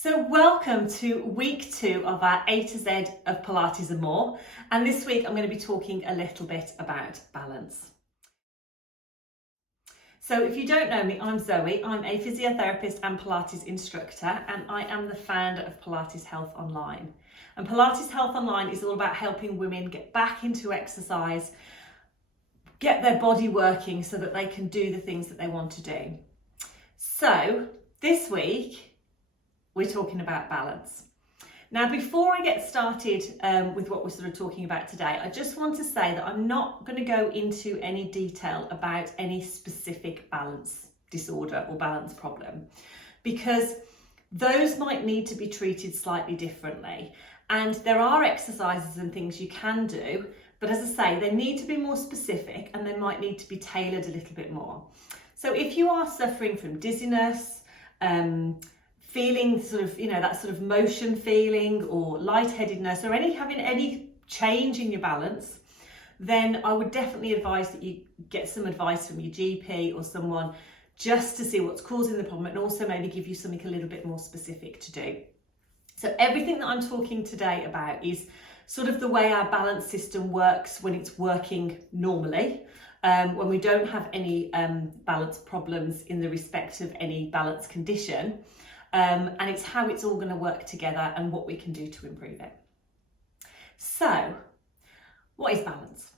So welcome to week 2 of our A to Z of Pilates and more. And this week I'm going to be talking a little bit about balance. So if you don't know me, I'm Zoe. I'm a physiotherapist and Pilates instructor, and I am the founder of Pilates Health Online. And Pilates Health Online is all about helping women get back into exercise, get their body working so that they can do the things that they want to do. So this week, we're talking about balance. Now, before I get started with what we're sort of talking about today, I just want to say that I'm not going to go into any detail about any specific balance disorder or balance problem, because those might need to be treated slightly differently. And there are exercises and things you can do, but as I say, they need to be more specific and they might need to be tailored a little bit more. So if you are suffering from dizziness, feeling sort of, that sort of motion feeling or lightheadedness or having any change in your balance, then I would definitely advise that you get some advice from your GP or someone just to see what's causing the problem, and also maybe give you something a little bit more specific to do. So everything that I'm talking today about is sort of the way our balance system works when it's working normally, when we don't have any balance problems in the respect of any balance condition. And it's how it's all going to work together and what we can do to improve it. So, what is balance?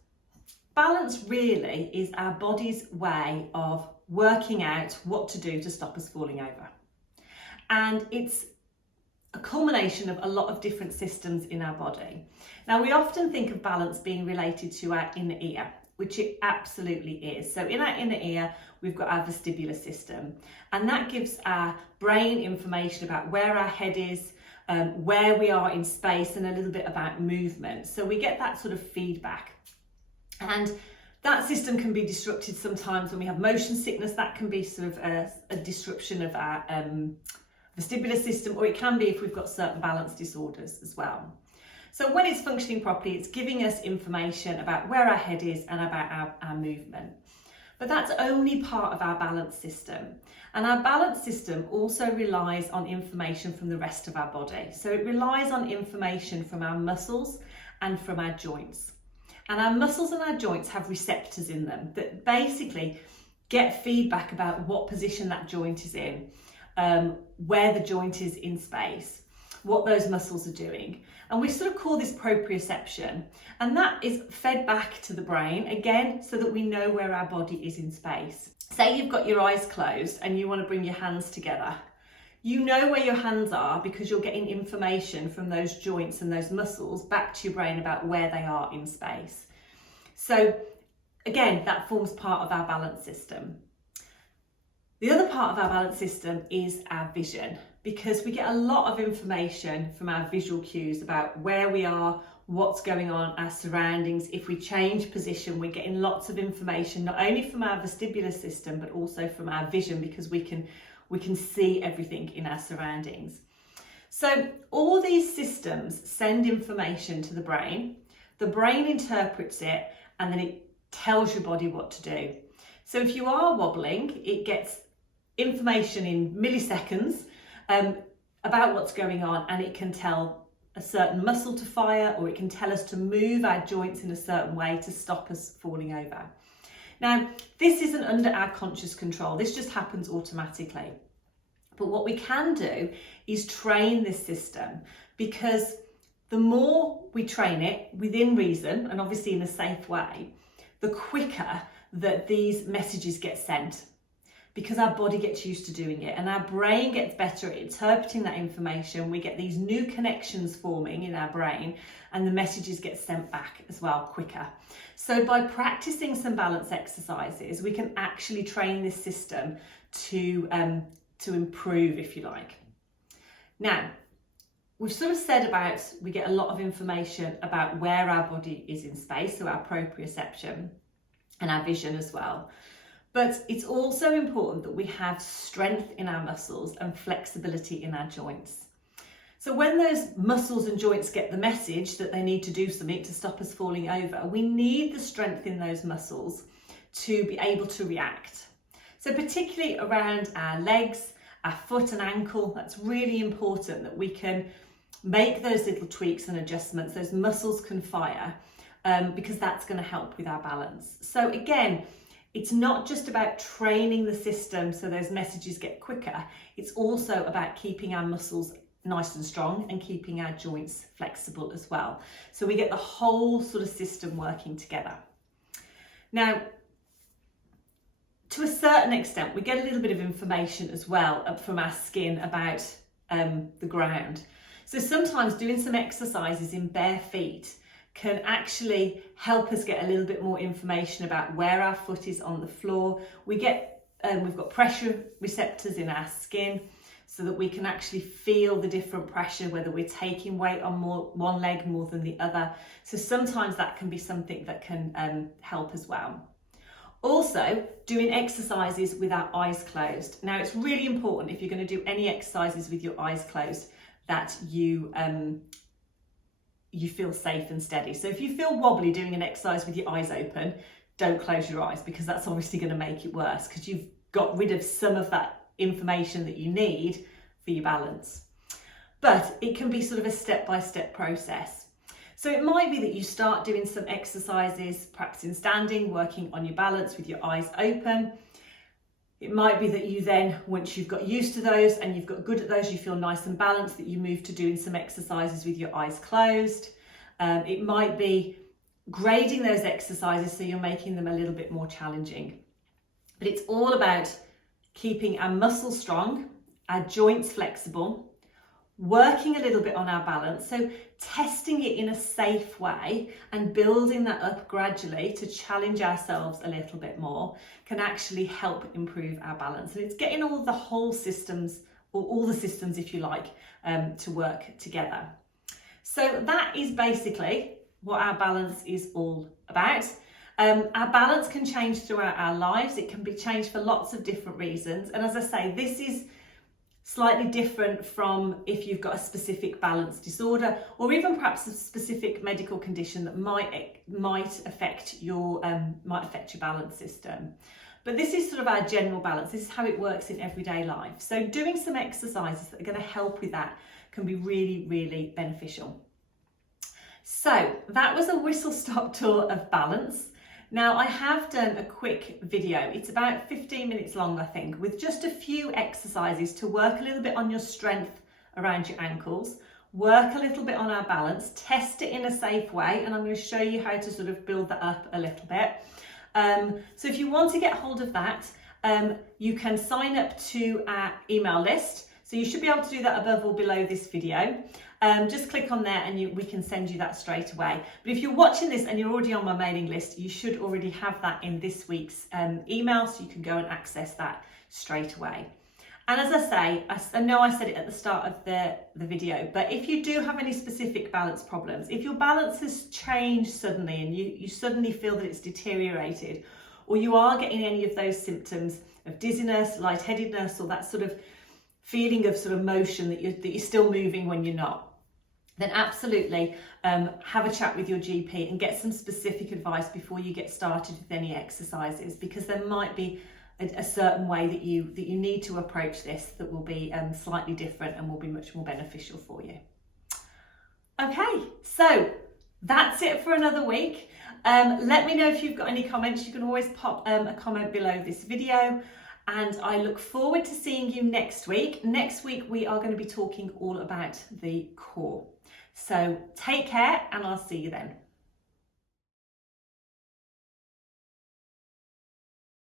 Balance really is our body's way of working out what to do to stop us falling over. And it's a culmination of a lot of different systems in our body. Now, we often think of balance being related to our inner ear, which it absolutely is. So in our inner ear, we've got our vestibular system, and that gives our brain information about where our head is, where we are in space, and a little bit about movement. So we get that sort of feedback. And that system can be disrupted sometimes when we have motion sickness. That can be sort of a disruption of our vestibular system, or it can be if we've got certain balance disorders as well. So when it's functioning properly, it's giving us information about where our head is and about our movement. But that's only part of our balance system. And our balance system also relies on information from the rest of our body. So it relies on information from our muscles and from our joints. And our muscles and our joints have receptors in them that basically get feedback about what position that joint is in, where the joint is in space, what those muscles are doing. And we sort of call this proprioception, and that is fed back to the brain again so that we know where our body is in space. Say you've got your eyes closed and you want to bring your hands together. You know where your hands are because you're getting information from those joints and those muscles back to your brain about where they are in space. So again, that forms part of our balance system. The other part of our balance system is our vision, because we get a lot of information from our visual cues about where we are, what's going on, our surroundings. If we change position, we're getting lots of information, not only from our vestibular system, but also from our vision, because we can see everything in our surroundings. So all these systems send information to the brain interprets it, and then it tells your body what to do. So if you are wobbling, it gets information in milliseconds about what's going on, and it can tell a certain muscle to fire, or it can tell us to move our joints in a certain way to stop us falling over. Now, this isn't under our conscious control. This just happens automatically. But what we can do is train this system, because the more we train it within reason, and obviously in a safe way, the quicker that these messages get sent, because our body gets used to doing it and our brain gets better at interpreting that information. We get these new connections forming in our brain, and the messages get sent back as well quicker. So by practicing some balance exercises, we can actually train this system to improve, if you like. Now, we've sort of said about, we get a lot of information about where our body is in space, so our proprioception and our vision as well. But it's also important that we have strength in our muscles and flexibility in our joints. So when those muscles and joints get the message that they need to do something to stop us falling over, we need the strength in those muscles to be able to react. So particularly around our legs, our foot and ankle. That's really important that we can make those little tweaks and adjustments, those muscles can fire, because that's going to help with our balance. So again, it's not just about training the system so those messages get quicker, it's also about keeping our muscles nice and strong and keeping our joints flexible as well. So we get the whole sort of system working together. Now, to a certain extent, we get a little bit of information as well up from our skin about the ground. So sometimes doing some exercises in bare feet can actually help us get a little bit more information about where our foot is on the floor. We've got pressure receptors in our skin so that we can actually feel the different pressure, whether we're taking weight on one leg more than the other. So sometimes that can be something that can help as well. Also, doing exercises with our eyes closed. Now, it's really important if you're going to do any exercises with your eyes closed that you feel safe and steady. So if you feel wobbly doing an exercise with your eyes open, don't close your eyes, because that's obviously going to make it worse, because you've got rid of some of that information that you need for your balance. But it can be sort of a step-by-step process. So it might be that you start doing some exercises, perhaps in standing, working on your balance with your eyes open. It might be that you then, once you've got used to those and you've got good at those, you feel nice and balanced, that you move to doing some exercises with your eyes closed. It might be grading those exercises so you're making them a little bit more challenging. But it's all about keeping our muscles strong, our joints flexible, working a little bit on our balance, so testing it in a safe way and building that up gradually to challenge ourselves a little bit more can actually help improve our balance. And it's getting all the whole systems, or all the systems if you like, to work together. So that is basically what our balance is all about. Our balance can change throughout our lives. It can be changed for lots of different reasons. And as I say, this is slightly different from if you've got a specific balance disorder, or even perhaps a specific medical condition that might affect your balance system. But this is sort of our general balance. This is how it works in everyday life. So doing some exercises that are going to help with that can be really, really beneficial. So that was a whistle-stop tour of balance. Now, I have done a quick video, it's about 15 minutes long, I think, with just a few exercises to work a little bit on your strength around your ankles, work a little bit on our balance, test it in a safe way, and I'm going to show you how to sort of build that up a little bit. So if you want to get hold of that, you can sign up to our email list. So you should be able to do that above or below this video. Just click on there and we can send you that straight away. But if you're watching this and you're already on my mailing list, you should already have that in this week's email, so you can go and access that straight away. And as I say, I know I said it at the start of the video, but if you do have any specific balance problems, if your balance has changed suddenly and you suddenly feel that it's deteriorated, or you are getting any of those symptoms of dizziness, lightheadedness, or that sort of feeling of sort of motion that you're still moving when you're not, then absolutely have a chat with your GP and get some specific advice before you get started with any exercises, because there might be a certain way that you need to approach this that will be slightly different and will be much more beneficial for you. Okay, so that's it for another week. Let me know if you've got any comments. You can always pop a comment below this video. And I look forward to seeing you next week. Next week, we are going to be talking all about the core. So take care, and I'll see you then.